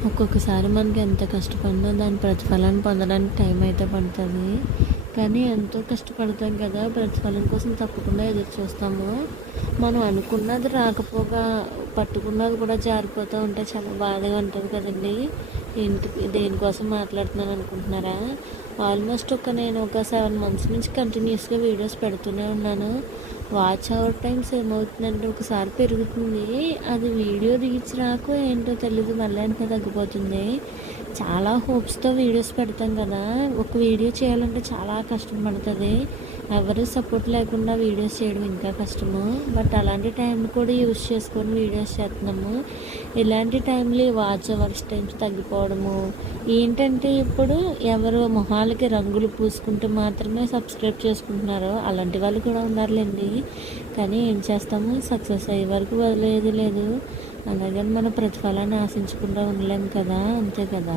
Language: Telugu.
ఒక్కొక్కసారి మనకి ఎంత కష్టపడినా దాని ప్రతిఫలాన్ని పొందడానికి టైం అయితే పడుతుంది. కానీ ఎంతో కష్టపడతాం కదా! ప్రతిఫలం కోసం తప్పకుండా ఎదురు చూస్తాము. మనం అనుకున్నది రాకపోగా పట్టుకున్నది కూడా జారిపోతూ ఉంటే చాలా బాధగా ఉంటుంది కదండీ! ఏంటి దేనికోసం మాట్లాడుతున్నాను అనుకుంటున్నారా? ఆల్మోస్ట్ నేను ఒక 7 మంత్స్ నుంచి కంటిన్యూస్‌గా వీడియోస్ పెడుతూనే ఉన్నాను. వాచ్ అవర్ టైమ్స్ ఏమవుతుందంటే ఒకసారి పెరుగుతుంది. అది వీడియో రీచ్ రాకో ఏంటో తెలీదు మళ్ళీ వెంటనే తగ్గిపోతుంది. చాలా హోప్స్‌తో వీడియోస్ పెడతాం కదా! ఒక వీడియో చేయాలంటే చాలా కష్టం పడుతుంది. ఎవరు సపోర్ట్ లేకుండా వీడియోస్ చేయడం ఇంకా కష్టము. బట్ అలాంటి టైం కూడా యూజ్ చేసుకొని వీడియోస్ చేస్తున్నాము. ఇలాంటి టైంలో వాచ్ అవర్స్ టైమ్స్ తగ్గిపోవడము ఏంటంటే ఇప్పుడు ఎవరు మొహాలకి రంగులు పూసుకుంటే మాత్రమే సబ్స్క్రైబ్ చేసుకుంటున్నారు. అలాంటి వాళ్ళు కూడా ఉన్నారులేండి. కానీ ఏం చేస్తాము, సక్సెస్ అయ్యే వరకు వదిలేది లేదు. అలాగని మన ప్రతిఫలాన్ని ఆశించకుండా ఉండలేము కదా! అంతే కదా!